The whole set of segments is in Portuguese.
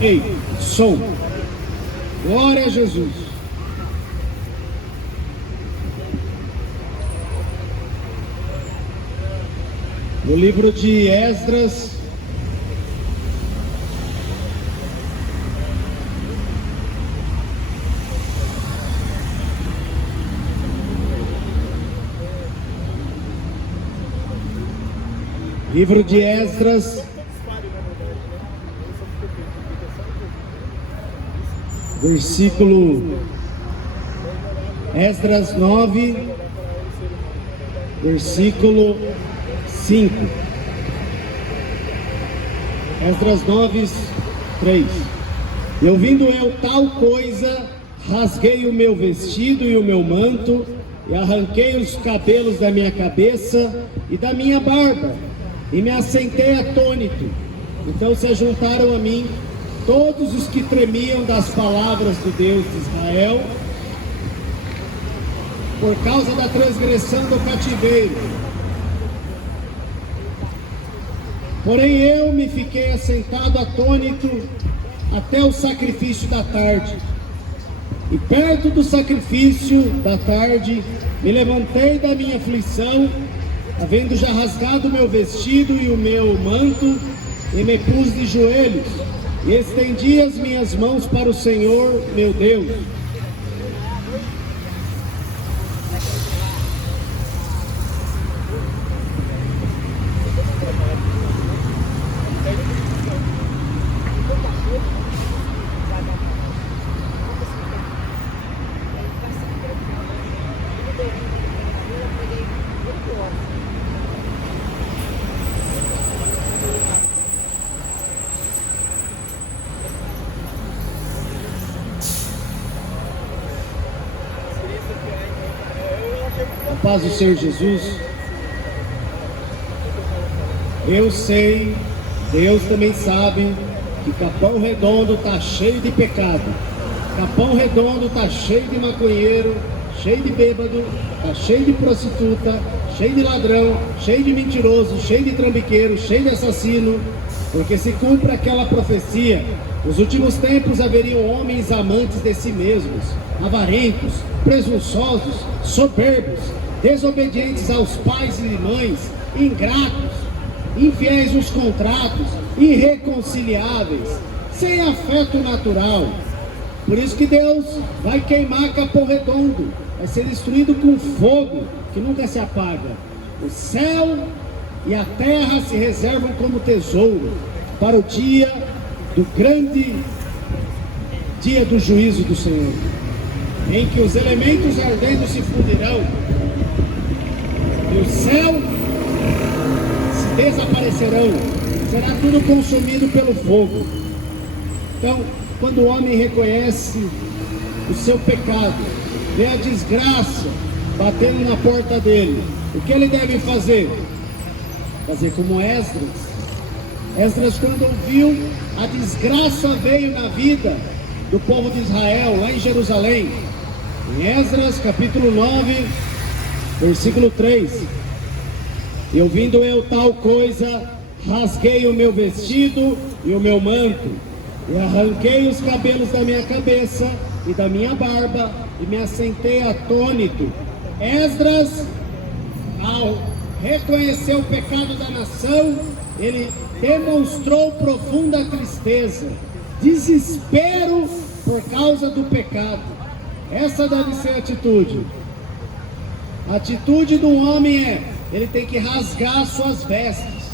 Ei, som. Glória a Jesus. No livro de Esdras, livro de Esdras, versículo Esdras 9, versículo 5. Esdras 9, 3. E ouvindo eu tal coisa, rasguei o meu vestido e o meu manto, e arranquei os cabelos da minha cabeça e da minha barba, e me assentei atônito. Então se juntaram a mim todos os que tremiam das palavras do Deus de Israel, por causa da transgressão do cativeiro. Porém eu me fiquei assentado atônito até o sacrifício da tarde. E perto do sacrifício da tarde, me levantei da minha aflição, havendo já rasgado o meu vestido e o meu manto, e me pus de joelhos, e estendi as minhas mãos para o Senhor, meu Deus. A paz do Senhor Jesus. Eu sei, Deus também sabe, que Capão Redondo está cheio de pecado. Capão Redondo está cheio de maconheiro, cheio de bêbado, está cheio de prostituta, cheio de ladrão, cheio de mentiroso, cheio de trambiqueiro, cheio de assassino, porque se cumpre aquela profecia: nos últimos tempos haveriam homens amantes de si mesmos, avarentos, presunçosos, soberbos, desobedientes aos pais e mães, ingratos, infiéis nos contratos, irreconciliáveis, sem afeto natural. Por isso que Deus vai queimar Capão Redondo, vai ser destruído com fogo que nunca se apaga. O céu e a terra se reservam como tesouro para o dia do grande dia do juízo do Senhor, em que os elementos ardendo se fundirão e o céu se desaparecerão, será tudo consumido pelo fogo. Então, quando o homem reconhece o seu pecado, vê a desgraça batendo na porta dele, o que ele deve fazer? Fazer como Esdras. Esdras, quando ouviu, a desgraça veio na vida do povo de Israel, lá em Jerusalém. Em Esdras, capítulo 9, versículo 3. E ouvindo eu tal coisa, rasguei o meu vestido e o meu manto, e arranquei os cabelos da minha cabeça e da minha barba, e me assentei atônito. Esdras, ao reconhecer o pecado da nação, ele demonstrou profunda tristeza, desespero por causa do pecado. Essa deve ser a atitude. A atitude do homem é: ele tem que rasgar suas vestes.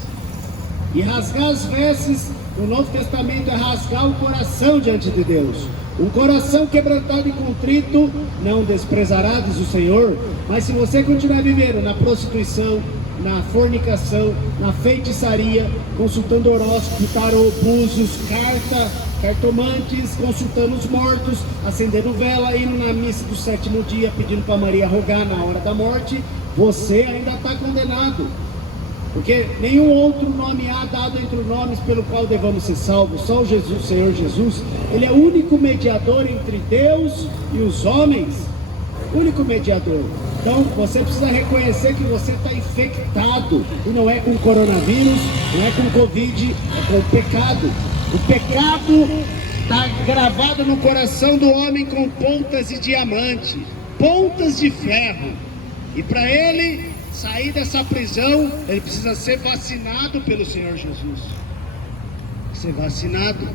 E rasgar as vestes no Novo Testamento é rasgar o coração diante de Deus. Um coração quebrantado e contrito não desprezará, diz o Senhor. Mas se você continuar vivendo na prostituição, na fornicação, na feitiçaria, consultando horóscopo, tarô, búzios, cartomantes, consultando os mortos, acendendo vela, indo na missa do sétimo dia, pedindo para Maria rogar na hora da morte, você ainda está condenado. Porque nenhum outro nome há dado entre os nomes pelo qual devamos ser salvos. Só o Jesus, o Senhor Jesus. Ele é o único mediador entre Deus e os homens. Único mediador. Então você precisa reconhecer que você está infectado, e não é com coronavírus, não é com Covid, é com o pecado. O pecado está gravado no coração do homem com pontas de diamante, pontas de ferro. E para ele sair dessa prisão, ele precisa ser vacinado pelo Senhor Jesus. Ser vacinado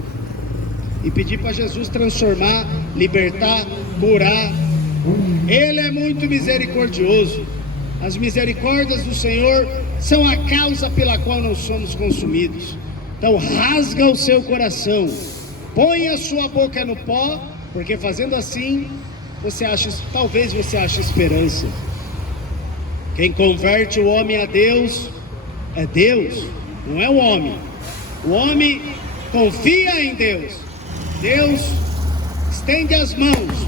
e pedir para Jesus transformar, libertar, curar. Ele é muito misericordioso. As misericórdias do Senhor são a causa pela qual não somos consumidos. Então rasga o seu coração, põe a sua boca no pó, porque fazendo assim, talvez você ache esperança. Quem converte o homem a Deus, é Deus, não é o homem. O homem confia em Deus. Deus estende as mãos,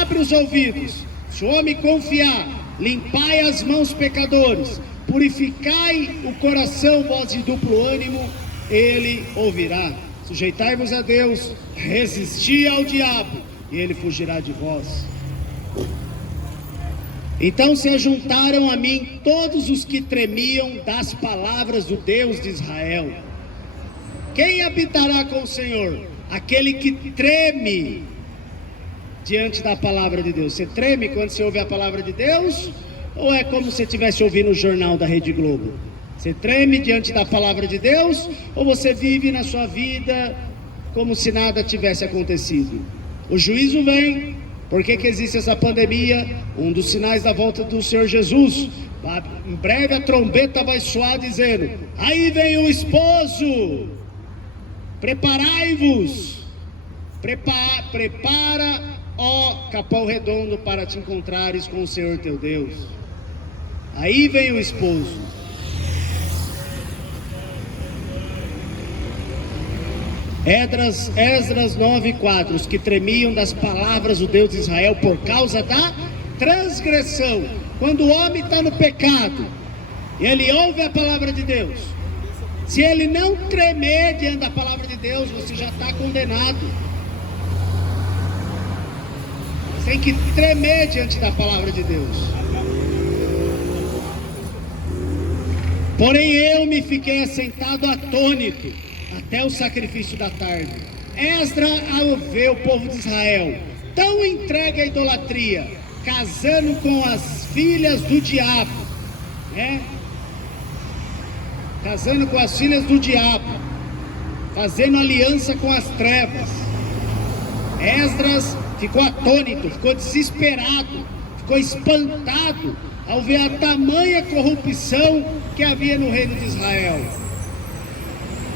abre os ouvidos. Se o homem confiar, limpai as mãos, pecadores, purificai o coração, vós de duplo ânimo, ele ouvirá. Sujeitai-vos a Deus, resisti ao diabo, e ele fugirá de vós. Então se juntaram a mim todos os que tremiam das palavras do Deus de Israel. Quem habitará com o Senhor? Aquele que treme diante da palavra de Deus. Você treme quando você ouve a palavra de Deus? Ou é como se você estivesse ouvindo o jornal da Rede Globo? Você treme diante da palavra de Deus? Ou você vive na sua vida como se nada tivesse acontecido? O juízo vem. Por que existe essa pandemia? Um dos sinais da volta do Senhor Jesus. Em breve a trombeta vai soar dizendo: aí vem o esposo, preparai-vos, prepara, ó Capão Redondo, para te encontrares com o Senhor teu Deus. Aí vem o esposo. Esdras 9:4, os que tremiam das palavras do Deus de Israel por causa da transgressão. Quando o homem está no pecado e ele ouve a palavra de Deus, se ele não tremer diante da palavra de Deus, você já está condenado. Você tem que tremer diante da palavra de Deus. Porém eu me fiquei assentado atônito até o sacrifício da tarde. Esdras, ao ver o povo de Israel tão entregue à idolatria, casando com as filhas do diabo, né? Casando com as filhas do diabo, fazendo aliança com as trevas. Esdras ficou atônito, ficou desesperado, ficou espantado ao ver a tamanha corrupção que havia no reino de Israel.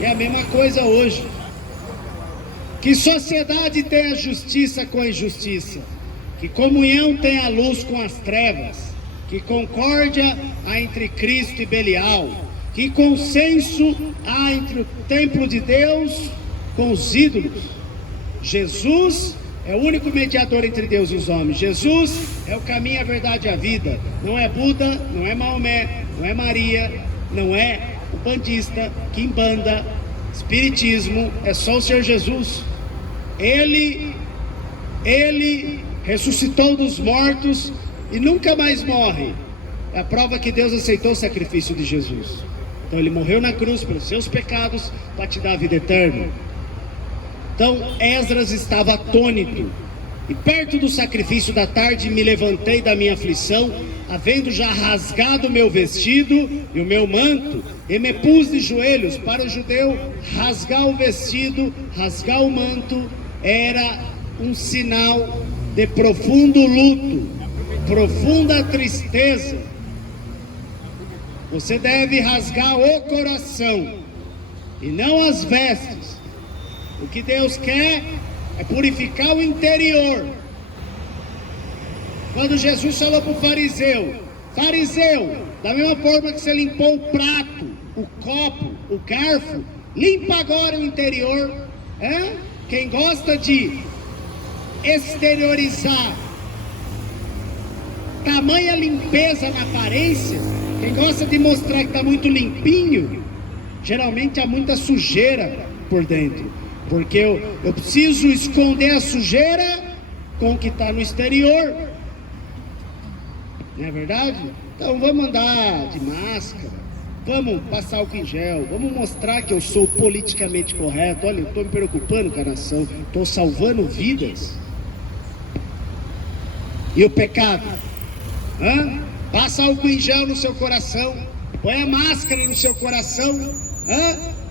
É a mesma coisa hoje. Que sociedade tem a justiça com a injustiça? Que comunhão tem a luz com as trevas? Que concórdia há entre Cristo e Belial? Que consenso há entre o templo de Deus com os ídolos? Jesus é o único mediador entre Deus e os homens. Jesus é o caminho, a verdade e a vida. Não é Buda, não é Maomé, não é Maria, não é o bandista, quimbanda, espiritismo. É só o Senhor Jesus. Ele ressuscitou dos mortos e nunca mais morre. É a prova que Deus aceitou o sacrifício de Jesus. Então ele morreu na cruz pelos seus pecados para te dar a vida eterna. Então Esdras estava atônito. E perto do sacrifício da tarde me levantei da minha aflição, havendo já rasgado o meu vestido e o meu manto, e me pus de joelhos. Para o judeu, rasgar o vestido, rasgar o manto, era um sinal de profundo luto, profunda tristeza. Você deve rasgar o coração e não as vestes. O que Deus quer é purificar o interior. Quando Jesus falou para o fariseu: fariseu, da mesma forma que você limpou o prato, o copo, o garfo, limpa agora o interior. Quem gosta de exteriorizar tamanha limpeza na aparência, quem gosta de mostrar que está muito limpinho, geralmente há muita sujeira por dentro. Porque eu preciso esconder a sujeira com o que está no exterior. não é verdade? Então vamos andar de máscara, vamos passar álcool em gel, vamos mostrar que eu sou politicamente correto. Olha, eu estou me preocupando com a nação, estou salvando vidas. E o pecado? Passa álcool em gel no seu coração, põe a máscara no seu coração,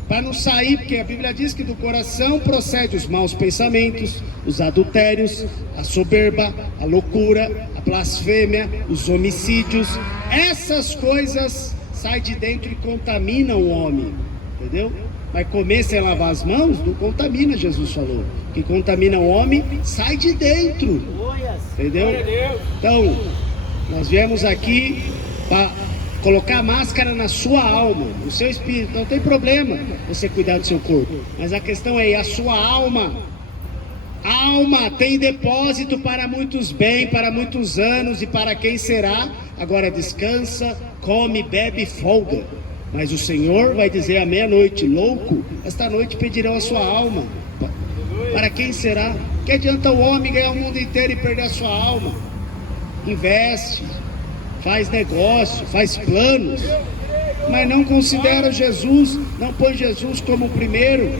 para não sair, porque a Bíblia diz que do coração procede os maus pensamentos, os adultérios, a soberba, a loucura, a blasfêmia, os homicídios. Essas coisas saem de dentro e contaminam o homem, entendeu? Mas comer sem lavar as mãos não contamina, Jesus falou. O que contamina o homem sai de dentro, entendeu? Então, nós viemos aqui para colocar a máscara na sua alma, no seu espírito. Não tem problema você cuidar do seu corpo, mas a questão é a sua alma. A alma tem depósito para muitos bens, para muitos anos, e para quem será? Agora descansa, come, bebe e folga. Mas o Senhor vai dizer à meia-noite: louco, esta noite pedirão a sua alma. Para quem será? Que adianta o homem ganhar o mundo inteiro e perder a sua alma? Investe, faz negócio, faz planos, mas não considera Jesus, não põe Jesus como primeiro,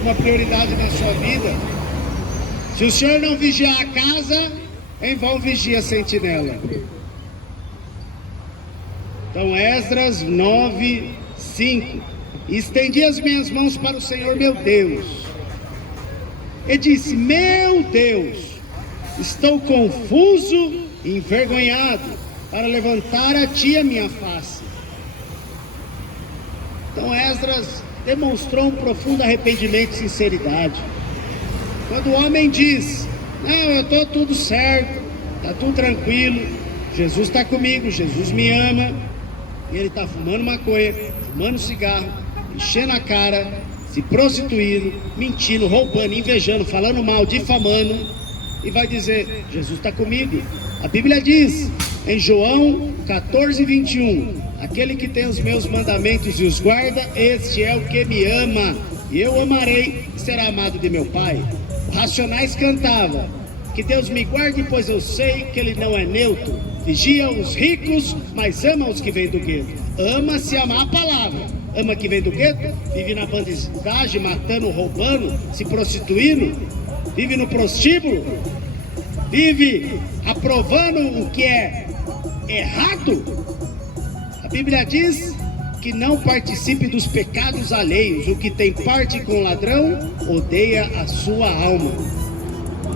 uma prioridade na sua vida. Se o senhor não vigiar a casa, em vão vigia a sentinela. Então Esdras 9:5: estendi as minhas mãos para o Senhor meu Deus, e disse: meu Deus, estou confuso e envergonhado para levantar a ti a minha face. Então Esdras demonstrou um profundo arrependimento e sinceridade. Quando o homem diz: não, eu estou tudo certo, está tudo tranquilo, Jesus está comigo, Jesus me ama, e ele está fumando maconha, fumando cigarro, enchendo a cara, se prostituindo, mentindo, roubando, invejando, falando mal, difamando, e vai dizer: Jesus está comigo. A Bíblia diz em João 14:21: aquele que tem os meus mandamentos e os guarda, este é o que me ama, e eu amarei e será amado de meu Pai. Racionais cantava: que Deus me guarde, pois eu sei que Ele não é neutro, vigia os ricos, mas ama os que vêm do gueto. Ama se amar a palavra. Ama que vem do gueto, vive na bandidagem, matando, roubando, se prostituindo, vive no prostíbulo, vive aprovando o que é errado. A Bíblia diz que não participe dos pecados alheios. O que tem parte com ladrão odeia a sua alma.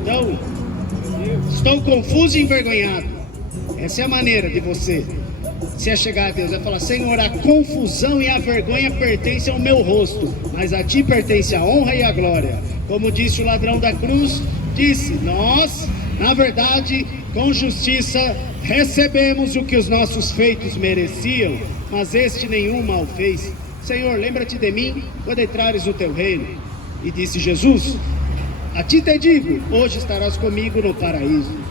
Então, estou confuso e envergonhado. Essa é a maneira de você se chegar a Deus, é falar: Senhor, a confusão e a vergonha pertencem ao meu rosto, mas a ti pertence a honra e a glória. Como disse o ladrão da cruz, disse: nós, na verdade, com justiça recebemos o que os nossos feitos mereciam, mas este nenhum mal fez. Senhor, lembra-te de mim quando entrares no teu reino. E disse Jesus: a ti te digo, hoje estarás comigo no paraíso.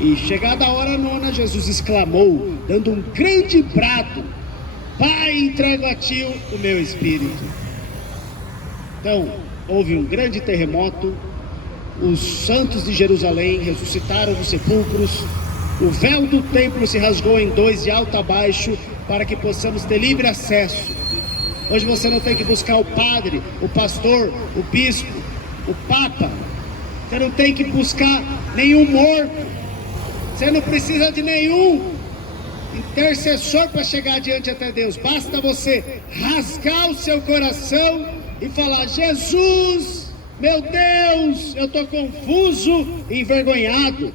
E chegada a hora nona, Jesus exclamou, dando um grande brado: Pai, entrego a ti o meu espírito. Então, houve um grande terremoto, os santos de Jerusalém ressuscitaram dos sepulcros, o véu do templo se rasgou em dois de alto a baixo, para que possamos ter livre acesso. Hoje você não tem que buscar o padre, o pastor, o bispo, o papa, você não tem que buscar nenhum morto, você não precisa de nenhum intercessor para chegar diante até Deus. Basta você rasgar o seu coração e falar: Jesus, meu Deus, eu estou confuso e envergonhado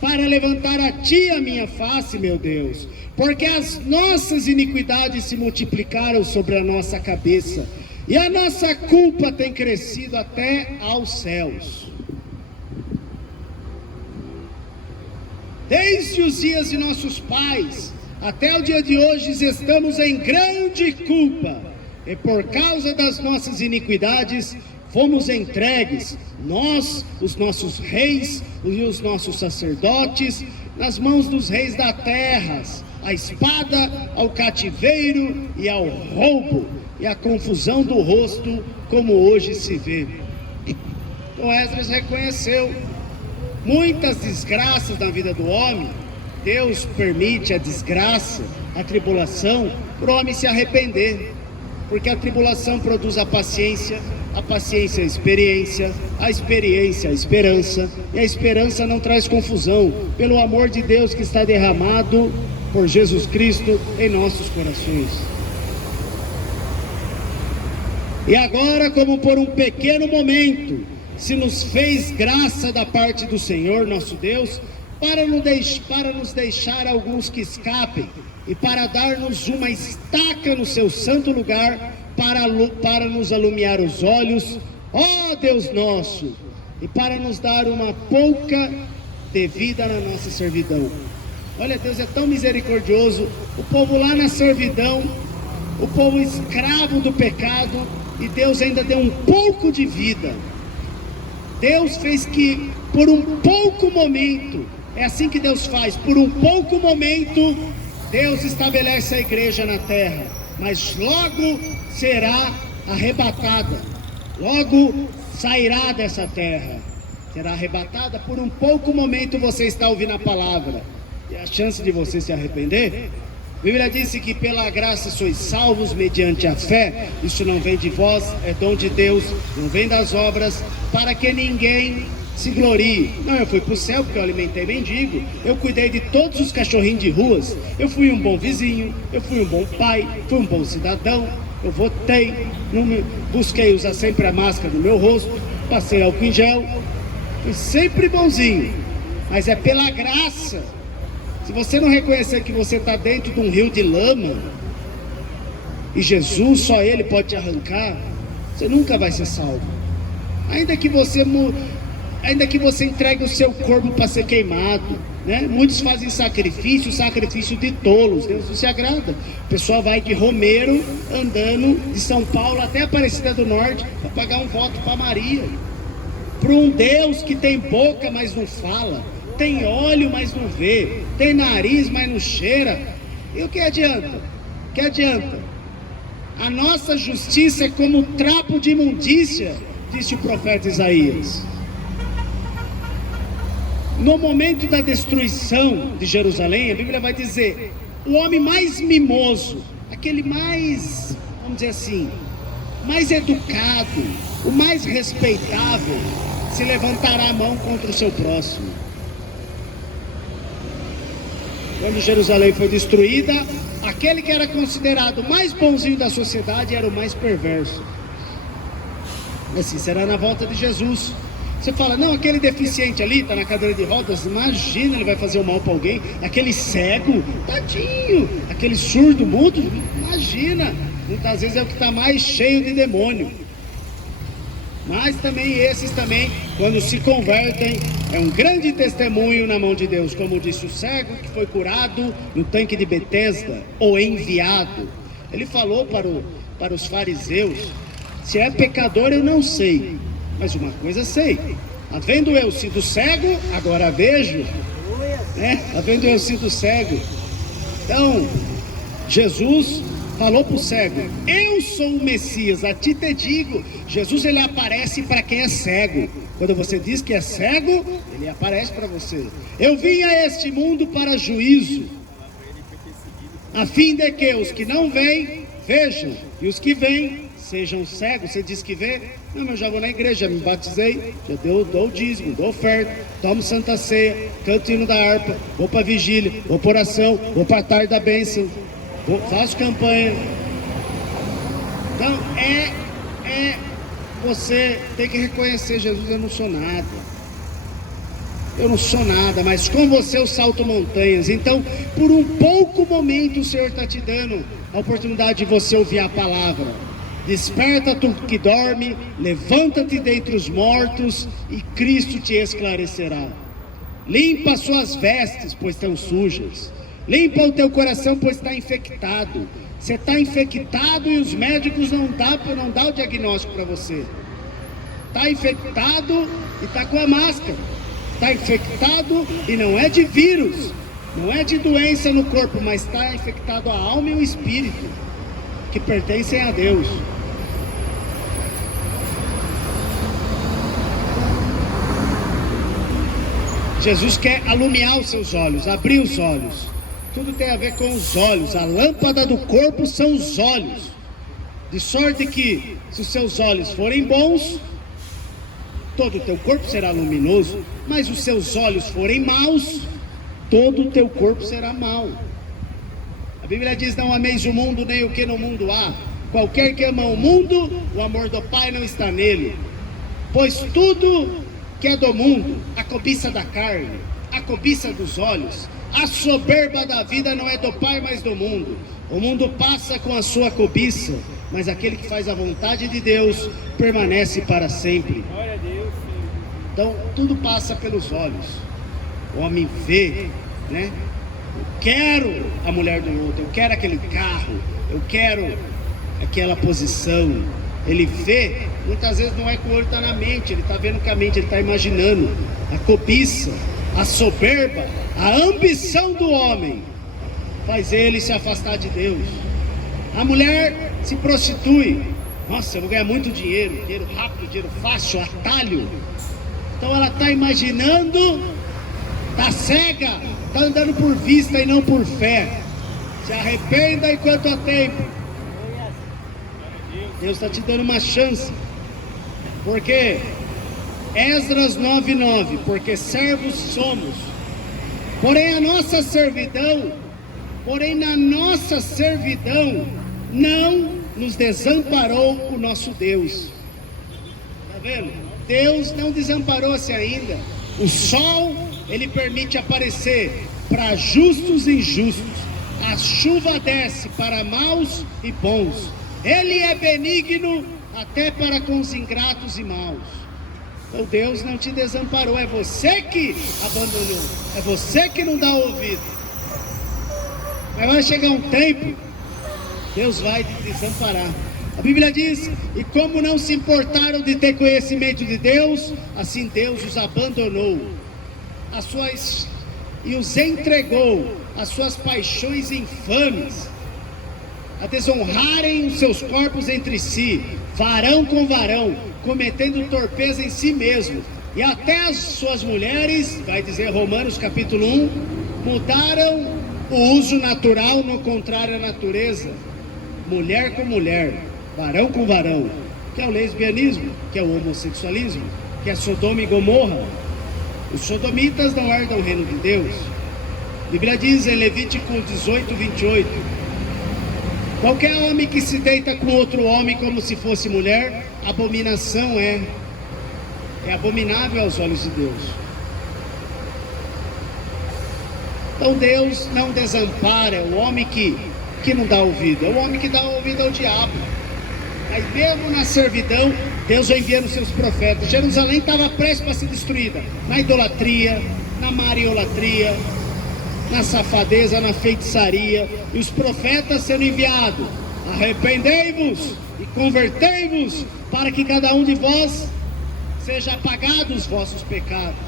para levantar a ti a minha face, meu Deus, porque as nossas iniquidades se multiplicaram sobre a nossa cabeça e a nossa culpa tem crescido até aos céus. Desde os dias de nossos pais até o dia de hoje estamos em grande culpa, e por causa das nossas iniquidades fomos entregues, nós, os nossos reis e os nossos sacerdotes, nas mãos dos reis da terra, à espada, ao cativeiro e ao roubo e à confusão do rosto, como hoje se vê. Então Esdras reconheceu muitas desgraças na vida do homem, Deus permite a desgraça, a tribulação, para o homem se arrepender. Porque a tribulação produz a paciência a experiência, a experiência a esperança, e a esperança não traz confusão, pelo amor de Deus que está derramado por Jesus Cristo em nossos corações. E agora, como por um pequeno momento, se nos fez graça da parte do Senhor nosso Deus, para nos deixar alguns que escapem, e para dar-nos uma estaca no seu santo lugar, para nos alumiar os olhos, ó Deus nosso, e para nos dar uma pouca de vida na nossa servidão. Olha, Deus é tão misericordioso, o povo lá na servidão, o povo escravo do pecado, e Deus ainda deu um pouco de vida. Deus fez que por um pouco momento, é assim que Deus faz, por um pouco momento, Deus estabelece a igreja na terra, mas logo será arrebatada, logo sairá dessa terra, será arrebatada. Por um pouco momento você está ouvindo a palavra, e a chance de você se arrepender, a Bíblia disse que pela graça sois salvos mediante a fé, isso não vem de vós, é dom de Deus, não vem das obras, para que ninguém se glorie. Não, eu fui para o céu porque eu alimentei mendigo, eu cuidei de todos os cachorrinhos de ruas, eu fui um bom vizinho, eu fui um bom pai, fui um bom cidadão, eu votei, busquei usar sempre a máscara no meu rosto, passei álcool em gel, fui sempre bonzinho, mas é pela graça. Se você não reconhecer que você está dentro de um rio de lama, e Jesus, só Ele pode te arrancar, você nunca vai ser salvo. Ainda que você entregue o seu corpo para ser queimado, né? Muitos fazem sacrifício de tolos, Deus não se agrada. O pessoal vai de romeiro, andando de São Paulo até Aparecida do Norte, para pagar um voto para Maria, para um Deus que tem boca, mas não fala, tem olho, mas não vê, tem nariz, mas não cheira. E o que adianta? O que adianta? A nossa justiça é como trapo de imundícia, disse o profeta Isaías. No momento da destruição de Jerusalém, a Bíblia vai dizer, o homem mais mimoso, aquele mais, vamos dizer assim, mais educado, o mais respeitável, se levantará a mão contra o seu próximo. Quando Jerusalém foi destruída, aquele que era considerado o mais bonzinho da sociedade era o mais perverso. Assim será na volta de Jesus. Você fala, não, aquele deficiente ali está na cadeira de rodas, imagina, ele vai fazer o mal para alguém. Aquele cego, tadinho. Aquele surdo, mudo, imagina. Muitas vezes é o que está mais cheio de demônio. Mas também esses também, quando se convertem, é um grande testemunho na mão de Deus. Como disse o cego que foi curado no tanque de Betesda, ou enviado. Ele falou para os fariseus, se é pecador eu não sei, mas uma coisa sei, havendo eu sido cego, agora vejo, né? Havendo eu sido cego. Então, Jesus falou para o cego, eu sou o Messias, a ti te digo. Jesus, ele aparece para quem é cego. Quando você diz que é cego, ele aparece para você. Eu vim a este mundo para juízo, a fim de que os que não veem, vejam, e os que veem, sejam cegos. Você diz que vê? Não, mas eu já vou na igreja, já me batizei, já dou o dízimo, dou oferta, tomo santa ceia, canto hino da harpa, vou para vigília, vou para oração, vou para a tarde da bênção, faço campanha. Então você tem que reconhecer, Jesus, eu não sou nada, mas com você eu salto montanhas. Então, por um pouco momento o Senhor está te dando a oportunidade de você ouvir a palavra. Desperta tu que dorme, levanta-te dentre os mortos e Cristo te esclarecerá. Limpa as suas vestes, pois estão sujas. Limpa o teu coração, pois está infectado. Você está infectado e os médicos não dão o diagnóstico para você. Está infectado e está com a máscara. Está infectado e não é de vírus, não é de doença no corpo, mas está infectado a alma e o espírito, que pertencem a Deus. Jesus quer alumiar os seus olhos, abrir os olhos. Tudo tem a ver com os olhos. A lâmpada do corpo são os olhos. De sorte que, se os seus olhos forem bons, todo o teu corpo será luminoso. Mas os seus olhos forem maus, todo o teu corpo será mau. A Bíblia diz: não ameis o mundo, nem o que no mundo há. Qualquer que ama o mundo, o amor do Pai não está nele. Pois tudo que é do mundo, a cobiça da carne, a cobiça dos olhos, a soberba da vida não é do Pai, mas do mundo. O mundo passa com a sua cobiça, mas aquele que faz a vontade de Deus permanece para sempre. Então tudo passa pelos olhos. O homem vê, né? Eu quero a mulher do outro, eu quero aquele carro, eu quero aquela posição. Ele vê, muitas vezes não é que o olho está na mente, ele está vendo com a mente, ele está imaginando. A cobiça, a soberba, a ambição do homem faz ele se afastar de Deus. A mulher se prostitui. Nossa, eu vou ganhar muito dinheiro, dinheiro rápido, dinheiro fácil, atalho. Então ela está imaginando, está cega, está andando por vista e não por fé. Se arrependa enquanto há tempo. Deus está te dando uma chance. Porque Esdras 9:9, porque servos somos, porém na nossa servidão não nos desamparou o nosso Deus. Está vendo? Deus não desamparou-se ainda. O sol, ele permite aparecer para justos e injustos. A chuva desce para maus e bons. Ele é benigno até para com os ingratos e maus. Então Deus não te desamparou, é você que abandonou, é você que não dá ouvido. Mas vai chegar um tempo, Deus vai te desamparar. A Bíblia diz: e como não se importaram de ter conhecimento de Deus, assim Deus os abandonou, e os entregou às suas paixões infames, a desonrarem os seus corpos entre si, varão com varão, cometendo torpeza em si mesmo, e até as suas mulheres, vai dizer Romanos capítulo 1, mudaram o uso natural no contrário à natureza, mulher com mulher, varão com varão, que é o lesbianismo, que é o homossexualismo, que é Sodoma e Gomorra. Os sodomitas não herdam o reino de Deus. A Bíblia diz em Levítico 18:28, qualquer homem que se deita com outro homem como se fosse mulher, abominação é abominável aos olhos de Deus. Então Deus não desampara o homem que não dá ouvido, é o homem que dá ouvido ao diabo. Mas mesmo na servidão, Deus vai enviando seus profetas. Jerusalém estava prestes para ser destruída, na idolatria, na mariolatria, na safadeza, na feitiçaria, e os profetas sendo enviados: arrependei-vos e convertei-vos, para que cada um de vós seja apagado os vossos pecados.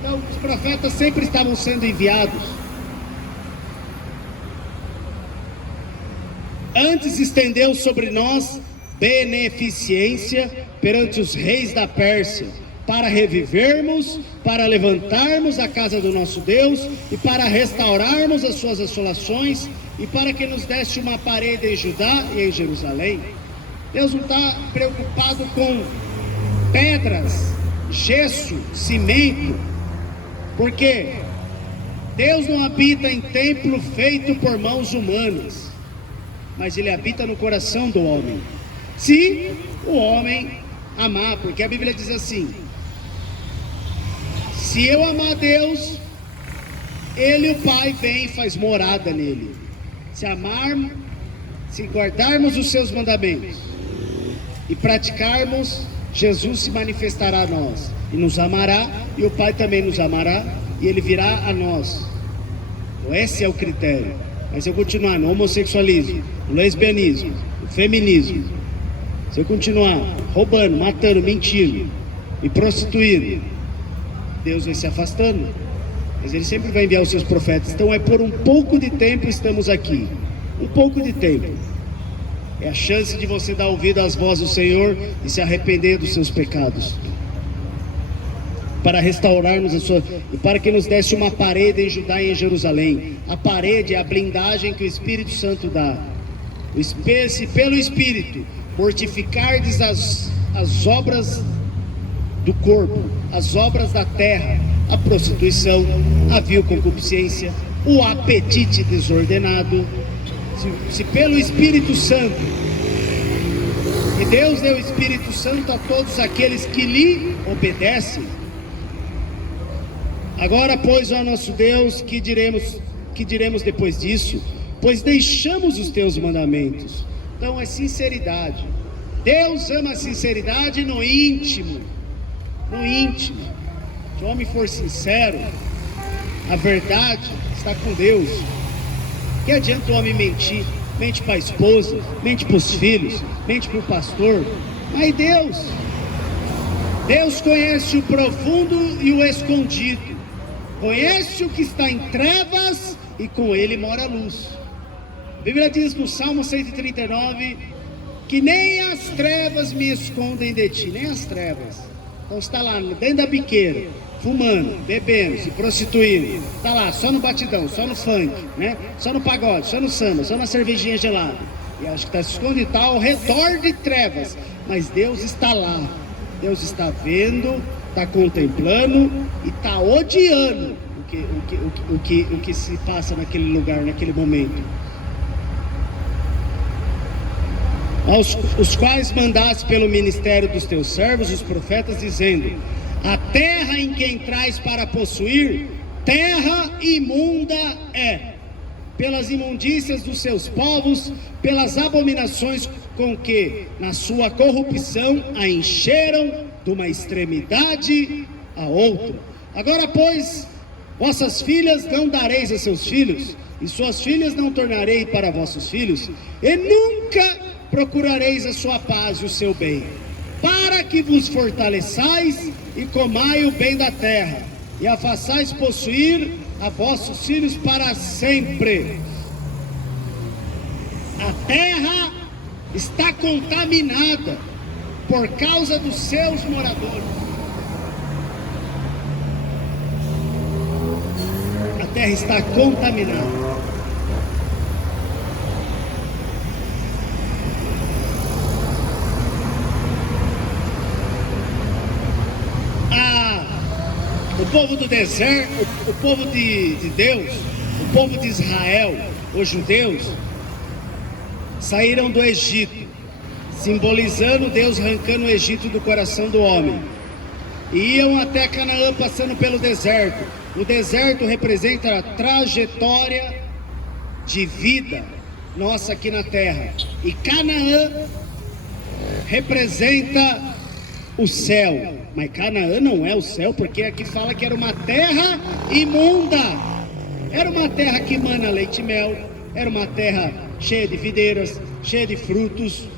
Então os profetas sempre estavam sendo enviados. Antes estendeu sobre nós beneficência perante os reis da Pérsia, para revivermos, para levantarmos a casa do nosso Deus, e para restaurarmos as suas assolações, e para que nos desse uma parede em Judá e em Jerusalém. Deus não está preocupado com pedras, gesso, cimento, porque Deus não habita em templo feito por mãos humanas, mas Ele habita no coração do homem, se o homem amar, porque a Bíblia diz assim: se eu amar Deus, Ele, o Pai, vem e faz morada nele. Se guardarmos os seus mandamentos e praticarmos, Jesus se manifestará a nós e nos amará, e o Pai também nos amará, e Ele virá a nós. Então esse é o critério. Mas se eu continuar no homossexualismo, no lesbianismo, no feminismo, se eu continuar roubando, matando, mentindo e prostituindo, Deus vai se afastando. Mas Ele sempre vai enviar os seus profetas. Então é por um pouco de tempo estamos aqui. Um pouco de tempo. É a chance de você dar ouvido às vozes do Senhor e se arrepender dos seus pecados. para restaurarmos a sua, e para que nos desse uma parede em Judá e em Jerusalém. A parede é a blindagem que o Espírito Santo dá. Se pelo Espírito mortificardes as obras do corpo, as obras da terra, a prostituição, a vil concupiscência, o apetite desordenado, se pelo Espírito Santo, e Deus deu o Espírito Santo a todos aqueles que lhe obedecem. Agora, pois, ó nosso Deus, que diremos depois disso? Pois deixamos os teus mandamentos. Então é sinceridade. Deus ama a sinceridade no íntimo. No íntimo. Se o homem for sincero, a verdade está com Deus. Que adianta o homem mentir? Mente para a esposa, mente para os filhos, mente para o pastor. Mas Deus conhece o profundo e o escondido. Conhece o que está em trevas e com ele mora a luz. A Bíblia diz no Salmo 139 que nem as trevas me escondem de ti, nem as trevas. Então está lá dentro da biqueira, fumando, bebendo, se prostituindo, está lá só no batidão, só no funk, né? Só no pagode, só no samba, só na cervejinha gelada. E acho que está se escondido, está ao redor de trevas, mas Deus está lá. Deus está vendo, está contemplando e está odiando o que se passa naquele lugar, naquele momento. Os quais mandaste pelo ministério dos teus servos, os profetas, dizendo: a terra em que entrais para possuir, terra imunda é, pelas imundícias dos seus povos, pelas abominações com que, na sua corrupção, a encheram de uma extremidade a outra. Agora, pois, vossas filhas não dareis a seus filhos, e suas filhas não tornarei para vossos filhos, e nunca procurareis a sua paz e o seu bem, para que vos fortaleçais e comai o bem da terra, e a façais possuir a vossos filhos para sempre. A terra está contaminada por causa dos seus moradores. A terra está contaminada. O povo do deserto, o povo de Deus, o povo de Israel, os judeus, saíram do Egito, simbolizando Deus arrancando o Egito do coração do homem, e iam até Canaã passando pelo deserto. O deserto representa a trajetória de vida nossa aqui na terra, e Canaã representa o céu. Mas Canaã não é o céu, porque aqui fala que era uma terra imunda. Era uma terra que emana leite e mel, era uma terra cheia de videiras, cheia de frutos,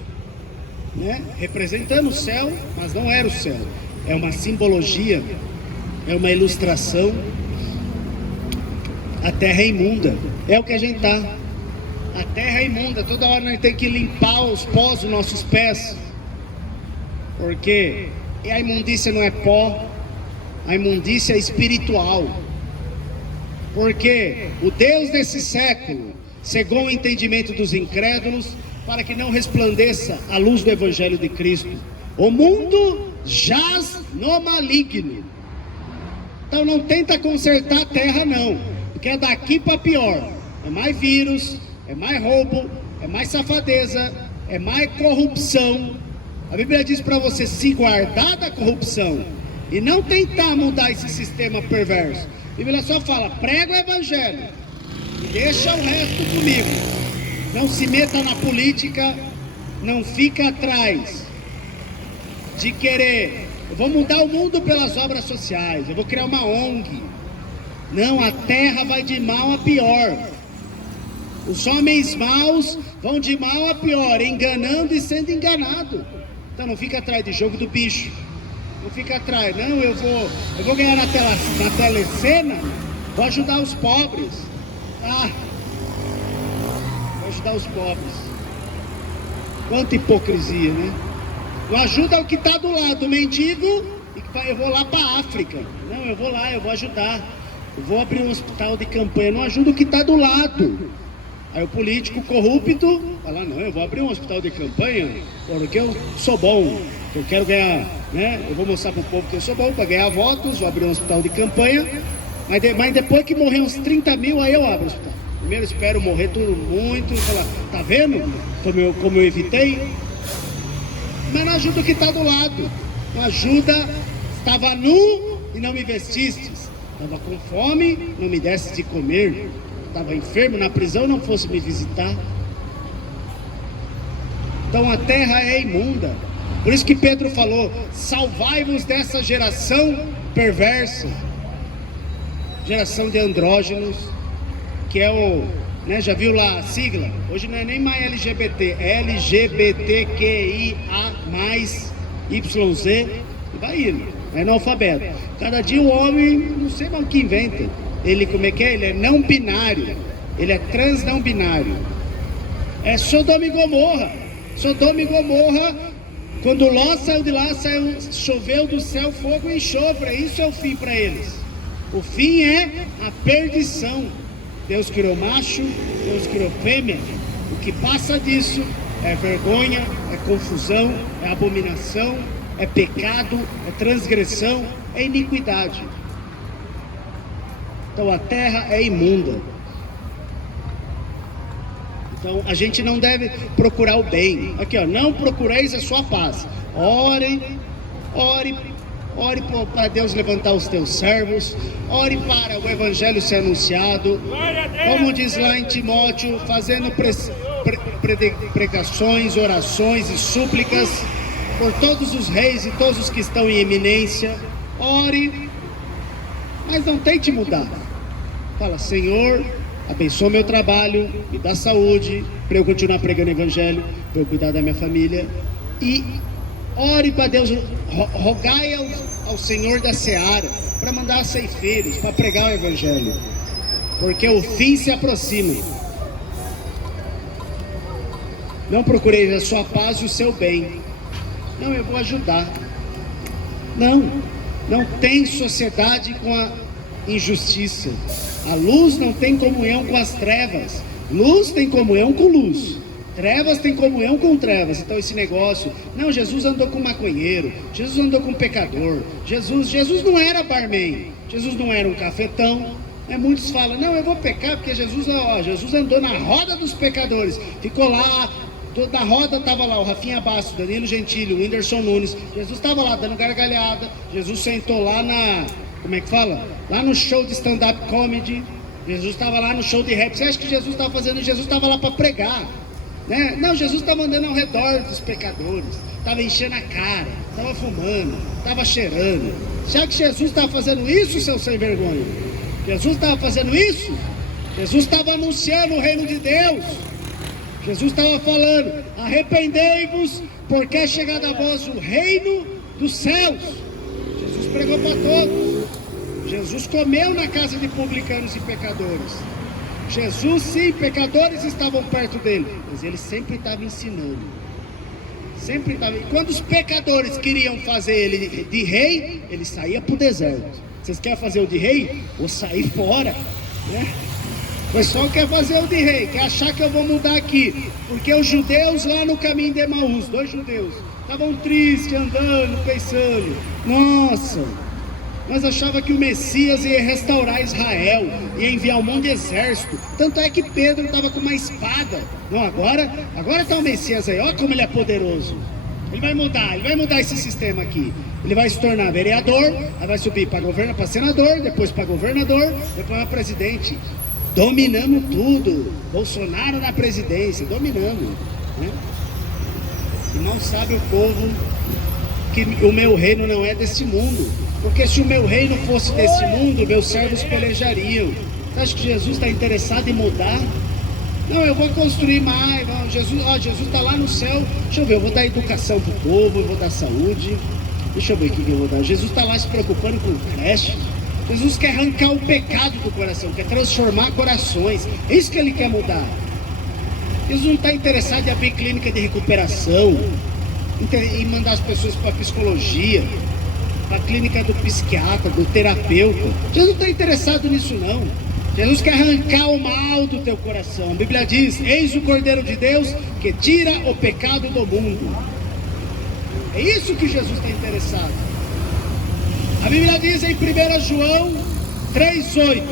né? Representando o céu, mas não era o céu. É uma simbologia, é uma ilustração. A terra é imunda, é o que a gente está. A terra é imunda, toda hora nós temos que limpar os pós dos nossos pés, porque a imundícia não é pó, a imundícia é espiritual. Porque o Deus desse século cegou o entendimento dos incrédulos para que não resplandeça a luz do Evangelho de Cristo. O mundo jaz no maligno. Então não tenta consertar a terra não, porque é daqui para pior. É mais vírus, é mais roubo, é mais safadeza, é mais corrupção. A Bíblia diz para você se guardar da corrupção e não tentar mudar esse sistema perverso. A Bíblia só fala: prega o Evangelho e deixa o resto comigo. Não se meta na política, não fica atrás de querer: eu vou mudar o mundo pelas obras sociais, eu vou criar uma ONG. Não, a terra vai de mal a pior. Os homens maus vão de mal a pior, enganando e sendo enganado. Então não fica atrás de jogo do bicho, não fica atrás, não, eu vou ganhar na telecena, vou ajudar os pobres, vou ajudar os pobres. Quanta hipocrisia, né? Não ajuda o que está do lado, o mendigo, eu vou lá para a África. Não, eu vou lá, eu vou ajudar. Eu vou abrir um hospital de campanha, não ajuda o que está do lado. Aí o político corrupto fala, não, eu vou abrir um hospital de campanha porque eu sou bom, eu quero ganhar, né? Eu vou mostrar para o povo que eu sou bom para ganhar votos, vou abrir um hospital de campanha, mas depois que morrer uns 30 mil, aí eu abro o hospital. Primeiro espero morrer tudo muito e falar, tá vendo como eu evitei? Mas não ajuda o que está do lado, não ajuda, estava nu e não me vestistes, estava com fome, não me deste de comer, estava enfermo na prisão, não fosse me visitar. Então a terra é imunda, por isso que Pedro falou, salvai-vos dessa geração perversa, geração de andrógenos, que é o, né, já viu lá a sigla? Hoje não é nem mais LGBT, é LGBTQIA+, YZ, e vai indo, é analfabeto. Cada dia o homem, não sei mais o que inventa. Ele, como é que é? Ele é não binário, ele é trans não binário. É Sodoma e Gomorra. Sodoma e Gomorra, quando Ló saiu de lá, choveu do céu fogo e enxofre. Isso é o fim para eles. O fim é a perdição. Deus criou macho, Deus criou fêmea. O que passa disso é vergonha, é confusão, é abominação, é pecado, é transgressão, é iniquidade. Então a terra é imunda. Então a gente não deve procurar o bem. Aqui ó, não procureis a sua paz. Ore para Deus levantar os teus servos. Ore para o evangelho ser anunciado. Como diz lá em Timóteo, fazendo pregações, orações e súplicas por todos os reis e todos os que estão em eminência. Ore, mas não tente mudar. Fala, Senhor, abençoa meu trabalho, me dá saúde, para eu continuar pregando o evangelho, para eu cuidar da minha família. E ore para Deus, rogai ao Senhor da seara, para mandar ceifeiros, para pregar o evangelho, porque o fim se aproxima. Não procureis a sua paz e o seu bem. Não, eu vou ajudar. Não tem sociedade com a injustiça. A luz não tem comunhão com as trevas. Luz tem comunhão com luz. Trevas tem comunhão com trevas. Então esse negócio, não, Jesus andou com maconheiro, Jesus andou com pecador, Jesus não era barman, Jesus não era um cafetão. Muitos falam, não, eu vou pecar porque Jesus andou na roda dos pecadores, ficou lá, na roda estava lá o Rafinha Bastos, Danilo Gentili, o Whindersson Nunes. Jesus estava lá dando gargalhada, Jesus sentou lá lá no show de stand-up comedy, Jesus estava lá no show de rap. Você acha que Jesus estava fazendo? Jesus estava lá para pregar, né? Não, Jesus estava andando ao redor dos pecadores, estava enchendo a cara, estava fumando, estava cheirando. Você acha que Jesus estava fazendo isso, seu sem vergonha? Jesus estava fazendo isso? Jesus estava anunciando o reino de Deus. Jesus estava falando, arrependei-vos, porque é chegado a vós o reino dos céus. Jesus pregou para todos. Jesus comeu na casa de publicanos e pecadores. Jesus, sim, pecadores estavam perto dele, mas ele sempre estava ensinando. Sempre estava. E quando os pecadores queriam fazer ele de rei, ele saía para o deserto. Vocês querem fazer o de rei? Vou sair fora, né? O pessoal quer fazer o de rei, quer achar que eu vou mudar aqui, porque os judeus lá no caminho de Emaús, 2 judeus, estavam tristes, andando, pensando, nossa, nós achava que o Messias ia restaurar Israel, ia enviar um monte de exército. Tanto é que Pedro estava com uma espada. Não, agora está o Messias aí, olha como ele é poderoso. Ele vai mudar esse sistema aqui. Ele vai se tornar vereador, aí vai subir para senador, depois para governador, depois para presidente. Dominamos tudo. Bolsonaro na presidência, dominando, né? E não sabe o povo que o meu reino não é desse mundo. Porque se o meu reino fosse desse mundo, meus servos pelejariam. Você acha que Jesus está interessado em mudar? Não, eu vou construir mais. Jesus está lá no céu. Deixa eu ver, eu vou dar educação para o povo, eu vou dar saúde. Deixa eu ver o que eu vou dar. Jesus está lá se preocupando com creche. Jesus quer arrancar o pecado do coração, quer transformar corações. É isso que ele quer mudar. Jesus não está interessado em abrir clínica de recuperação, em mandar as pessoas para a psicologia. para a clínica do psiquiatra, do terapeuta. Jesus não está interessado nisso não. Jesus quer arrancar o mal do teu coração. A Bíblia diz: eis o Cordeiro de Deus que tira o pecado do mundo. É isso que Jesus está interessado. A Bíblia diz em 1 João 3,8: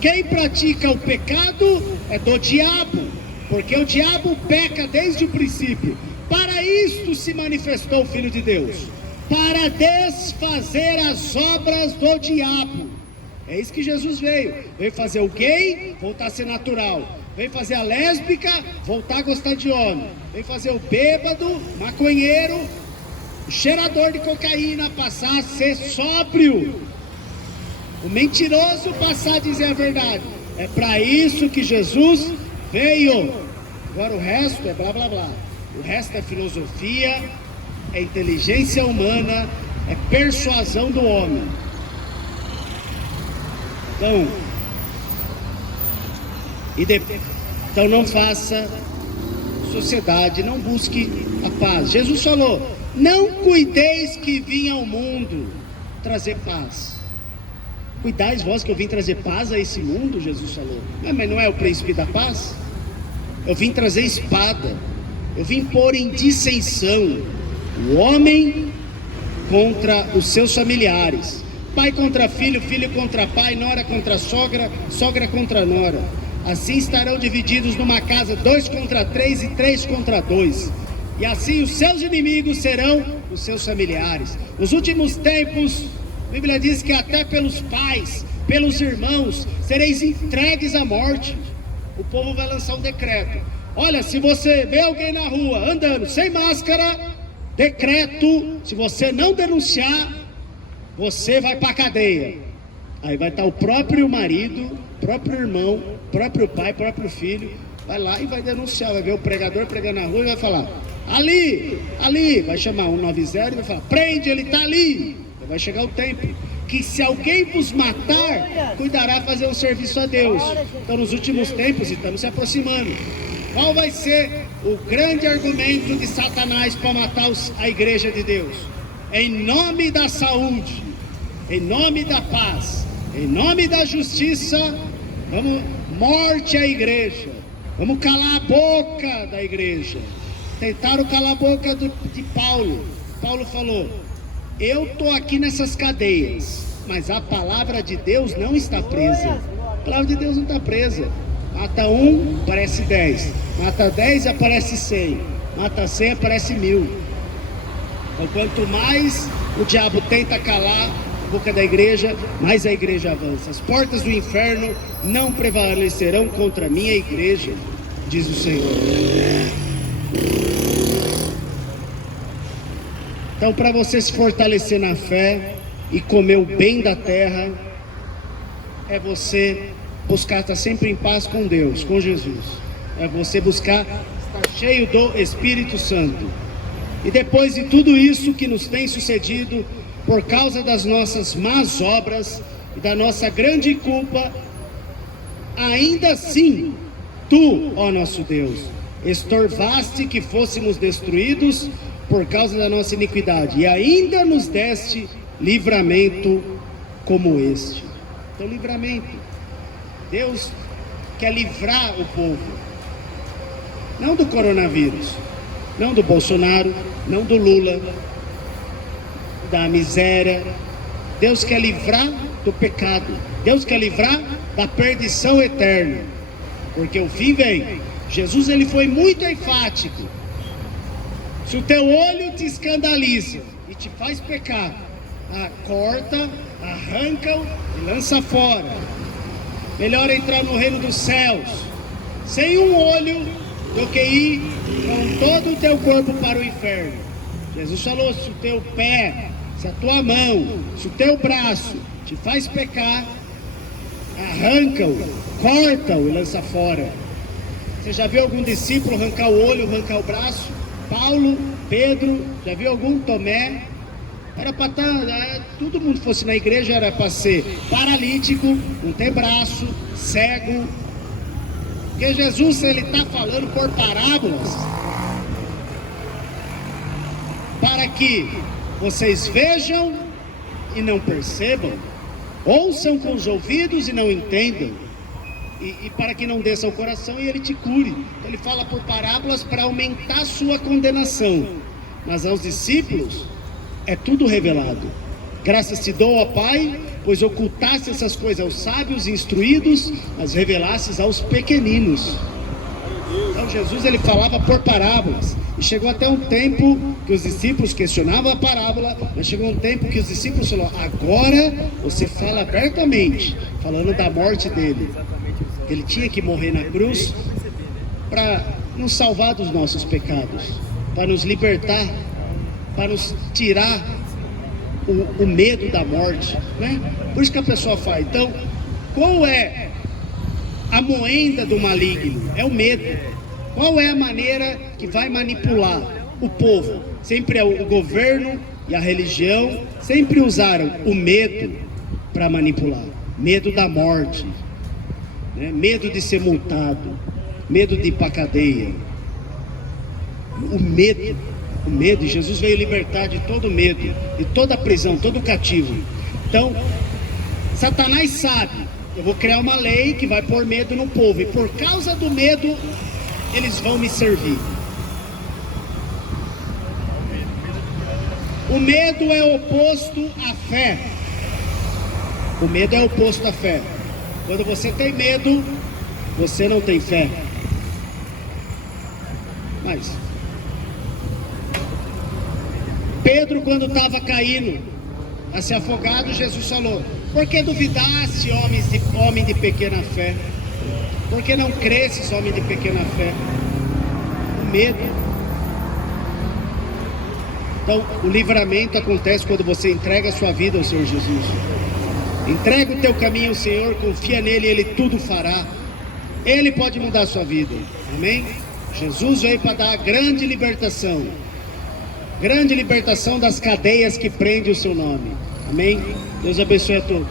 quem pratica o pecado é do diabo, porque o diabo peca desde o princípio. Para isto se manifestou o Filho de Deus, para desfazer as obras do diabo. É isso que Jesus veio. Veio fazer o gay voltar a ser natural. Veio fazer a lésbica voltar a gostar de homem. Veio fazer o bêbado, maconheiro, o cheirador de cocaína passar a ser sóbrio. O mentiroso passar a dizer a verdade. É para isso que Jesus veio. Agora o resto é blá blá blá. O resto é filosofia, é inteligência humana, é persuasão do homem. Então não faça sociedade, não busque a paz. Jesus falou: não cuideis que vim ao mundo trazer paz. Cuidais vós que eu vim trazer paz a esse mundo, Jesus falou. Mas não é o príncipe da paz? Eu vim trazer espada. Eu vim pôr em dissensão o homem contra os seus familiares. Pai contra filho, filho contra pai, nora contra sogra, sogra contra nora. Assim estarão divididos numa casa 2 contra 3 e 3 contra 2. E assim os seus inimigos serão os seus familiares. Nos últimos tempos, a Bíblia diz que até pelos pais, pelos irmãos, sereis entregues à morte. O povo vai lançar um decreto. Olha, se você vê alguém na rua andando sem máscara, decreto, se você não denunciar, você vai para a cadeia. Aí vai estar o próprio marido, próprio irmão, próprio pai, próprio filho, vai lá e vai denunciar. Vai ver o pregador pregando na rua e vai falar: ali, vai chamar 190 e vai falar: prende, ele está ali. Vai chegar o tempo que, se alguém vos matar, cuidará fazer um serviço a Deus. Então, nos últimos tempos, estamos se aproximando. Qual vai ser o grande argumento de Satanás para matar a igreja de Deus? Em nome da saúde, em nome da paz, em nome da justiça, vamos morte à igreja, vamos calar a boca da igreja. Tentaram calar a boca de Paulo. Paulo falou: eu estou aqui nessas cadeias, mas a palavra de Deus não está presa. A palavra de Deus não está presa. Mata 1, aparece 10. Mata 10, aparece 100. Mata 100, aparece 1000. Então, quanto mais o diabo tenta calar a boca da igreja, mais a igreja avança. As portas do inferno não prevalecerão contra a minha igreja, diz o Senhor. Então, para você se fortalecer na fé e comer o bem da terra, é você buscar estar sempre em paz com Deus, com Jesus. É você buscar estar cheio do Espírito Santo. E depois de tudo isso que nos tem sucedido, por causa das nossas más obras e da nossa grande culpa, ainda assim, tu, ó nosso Deus, estorvaste que fôssemos destruídos por causa da nossa iniquidade, e ainda nos deste livramento como este. Então, livramento. Deus quer livrar o povo, não do coronavírus, não do Bolsonaro, não do Lula, da miséria. Deus quer livrar do pecado. Deus quer livrar da perdição eterna, porque o fim vem. Jesus, ele foi muito enfático. Se o teu olho te escandaliza e te faz pecar, corta, arranca-o e lança fora. Melhor entrar no reino dos céus sem um olho do que ir com todo o teu corpo para o inferno. Jesus falou: se o teu pé, se a tua mão, se o teu braço te faz pecar, arranca-o, corta-o e lança fora. Você já viu algum discípulo arrancar o olho, arrancar o braço? Paulo, Pedro, já viu algum? Tomé? Era para estar, todo mundo fosse na igreja, era para ser paralítico, não ter braço, cego. Porque Jesus, ele está falando por parábolas, para que vocês vejam e não percebam, ouçam com os ouvidos e não entendam, e para que não desça o coração e ele te cure. Então ele fala por parábolas para aumentar a sua condenação, mas aos discípulos é tudo revelado. Graças te dou, ó Pai, pois ocultaste essas coisas aos sábios e instruídos, mas revelastes aos pequeninos. Então Jesus, ele falava por parábolas, e chegou até um tempo que os discípulos questionavam a parábola, mas chegou um tempo que os discípulos falaram: agora você fala abertamente, falando da morte dele. Ele tinha que morrer na cruz para nos salvar dos nossos pecados, para nos libertar, para nos tirar o medo da morte, né? Por isso que a pessoa faz. Então, qual é a moenda do maligno? É o medo. Qual é a maneira que vai manipular o povo? Sempre é o governo e a religião, sempre usaram o medo para manipular. Medo da morte, né? Medo de ser multado, medo de ir para a cadeia. O medo, e Jesus veio libertar de todo medo, de toda prisão, todo cativo. Então, Satanás sabe, eu vou criar uma lei que vai pôr medo no povo, e por causa do medo, eles vão me servir. O medo é oposto à fé. O medo é oposto à fé. Quando você tem medo, você não tem fé. Mas Pedro, quando estava caindo, a ser afogado, Jesus falou: por que duvidaste, homem de pequena fé? Por que não cresces, homem de pequena fé? O medo. Então, o livramento acontece quando você entrega a sua vida ao Senhor Jesus. Entrega o teu caminho ao Senhor, confia nele, ele tudo fará. Ele pode mudar a sua vida. Amém? Jesus veio para dar a grande libertação. Grande libertação das cadeias que prendem o seu nome. Amém? Deus abençoe a todos.